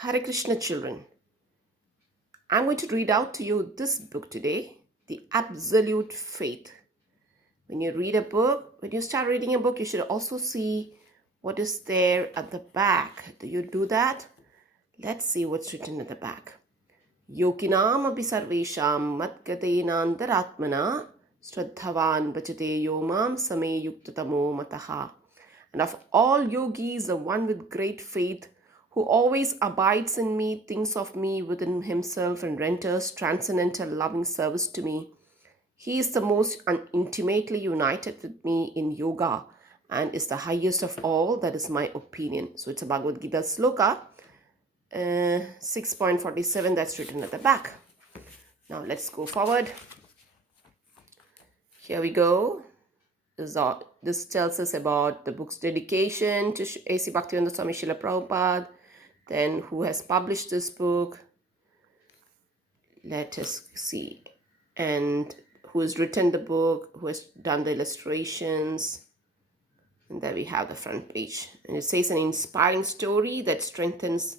Hare Krishna children. I'm going to read out to you this book today, The Absolute Faith. When you read a book, when you start reading a book, you should also see what is there at the back. Do you do that? Let's see what's written at the back. Yokinam abhi sarvesham matgatenantaratmana Shraddhavan bhajate yomam same yuktatamo mataha. And of all yogis, the one with great faith, who always abides in me, thinks of me within himself, and renders transcendental loving service to me. He is the most intimately united with me in yoga and is the highest of all. That is my opinion. So it's a Bhagavad Gita sloka, 6.47, that's written at the back. Now let's go forward. Here we go. This tells us about the book's dedication to A.C. Bhaktivedanta Swami Srila Prabhupada, then who has published this book. Let us see. And who has written the book, who has done the illustrations. And there we have the front page. And it says an inspiring story that strengthens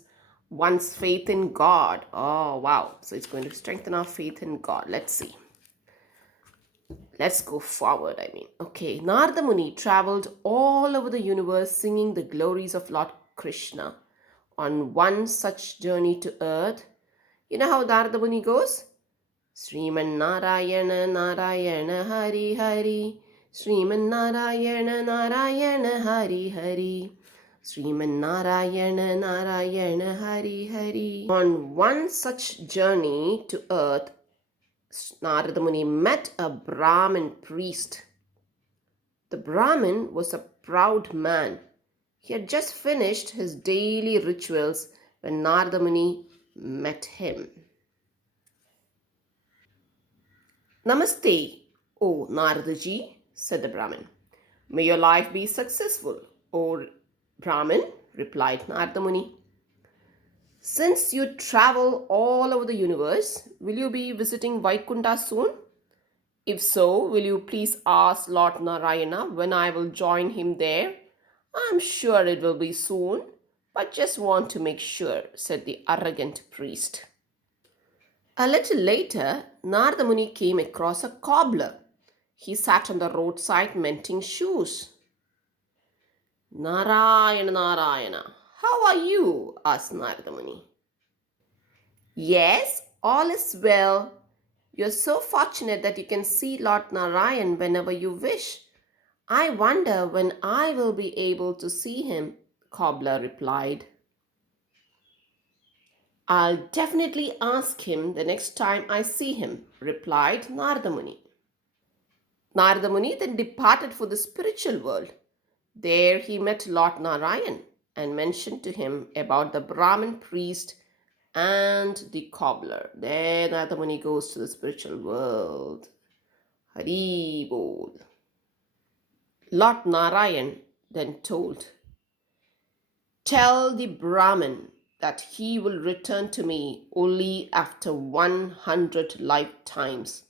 one's faith in God. Oh, wow. So it's going to strengthen our faith in God. Let's see. Let's go forward, Okay, Narada Muni traveled all over the universe singing the glories of Lord Krishna. On one such journey to earth, you know how Narada Muni goes? Sriman Narayana Narayana Hari Hari, Sriman Narayana Narayana Hari Hari, Sriman Narayana Narayana Hari Hari. On one such journey to earth, Narada Muni met a Brahmin priest. The Brahmin was a proud man. He had just finished his daily rituals when Narada Muni met him. Namaste, O Naradaji, said the Brahmin. May your life be successful, O Brahmin, replied Narada Muni. Since you travel all over the universe, will you be visiting Vaikunta soon? If so, will you please ask Lord Narayana when I will join him there? I'm sure it will be soon, but just want to make sure, said the arrogant priest. A little later, Narada Muni came across a cobbler. He sat on the roadside mending shoes. Narayana, Narayana, how are you? Asked Narada Muni. Yes, all is well. You're so fortunate that you can see Lord Narayan whenever you wish. I wonder when I will be able to see him, the cobbler replied. I'll definitely ask him the next time I see him, replied Narada Muni. Narada Muni then departed for the spiritual world. There he met Lord Narayan and mentioned to him about the Brahmin priest and the cobbler. Then Narada Muni goes to the spiritual world. Hari Bol. Lord Narayan then told, tell the Brahmin that he will return to me only after 100 lifetimes,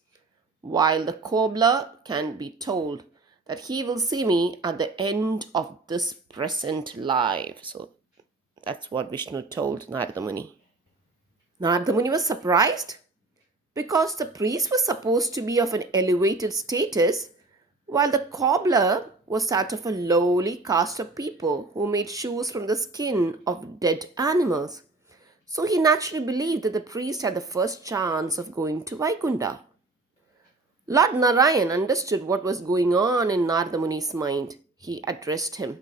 while the cobbler can be told that he will see me at the end of this present life. So that's what Vishnu told Narada Muni. Narada Muni was surprised because the priest was supposed to be of an elevated status, while the cobbler was that of a lowly caste of people who made shoes from the skin of dead animals. So he naturally believed that the priest had the first chance of going to Vaikunta. Lord Narayan understood what was going on in Narada Muni's mind. He addressed him.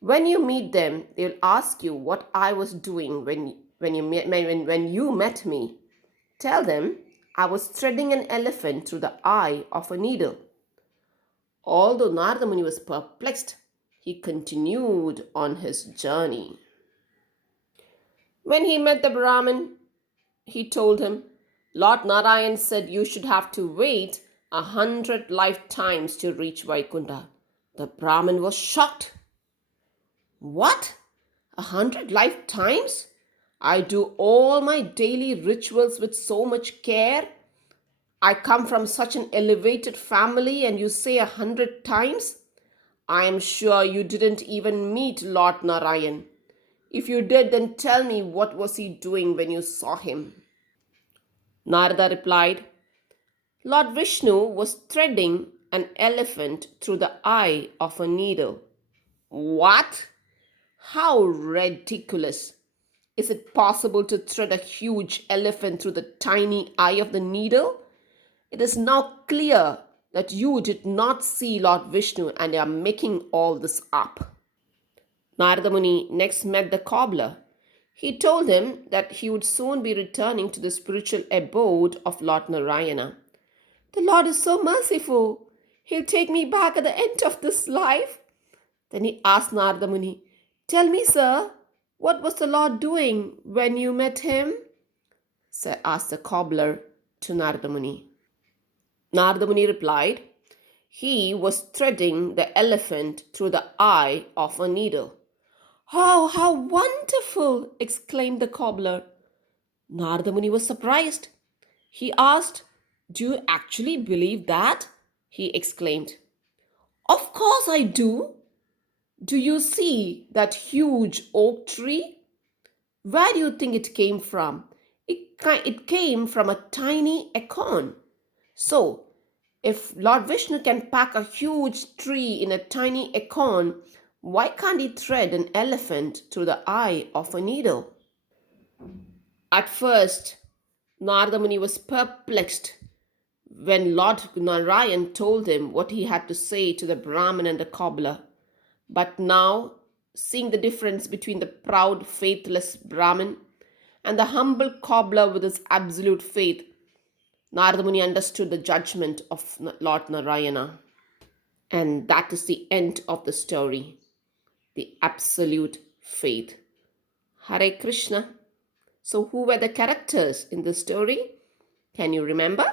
When you meet them, they will ask you what I was doing when you met me. Tell them I was threading an elephant through the eye of a needle. Although Narada Muni was perplexed, he continued on his journey. When he met the Brahmin, he told him, Lord Narayan said you should have to wait 100 lifetimes to reach Vaikunta. The Brahmin was shocked. What? 100 lifetimes? I do all my daily rituals with so much care. I come from such an elevated family and you say 100 times? I am sure you didn't even meet Lord Narayan. If you did, then tell me what was he doing when you saw him? Narada replied, Lord Vishnu was threading an elephant through the eye of a needle. What? How ridiculous! Is it possible to thread a huge elephant through the tiny eye of the needle? It is now clear that you did not see Lord Vishnu and are making all this up. Narada Muni next met the cobbler. He told him that he would soon be returning to the spiritual abode of Lord Narayana. The Lord is so merciful. He'll take me back at the end of this life. Then he asked Narada Muni, Tell me, sir, what was the Lord doing when you met him? Asked the cobbler to Narada Muni. Narada Muni replied, He was threading the elephant through the eye of a needle. Oh, how wonderful! Exclaimed the cobbler. Narada Muni was surprised. He asked, Do you actually believe that? He exclaimed. Of course I do. Do you see that huge oak tree? Where do you think it came from? It came from a tiny acorn. So, if Lord Vishnu can pack a huge tree in a tiny acorn, why can't he thread an elephant through the eye of a needle? At first, Narada Muni was perplexed when Lord Narayan told him what he had to say to the Brahmin and the cobbler. But now, seeing the difference between the proud, faithless Brahmin and the humble cobbler with his absolute faith, Narada Muni understood the judgment of Lord Narayana. And that is the end of the story, the absolute faith. Hare Krishna. So, who were the characters in the story? Can you remember?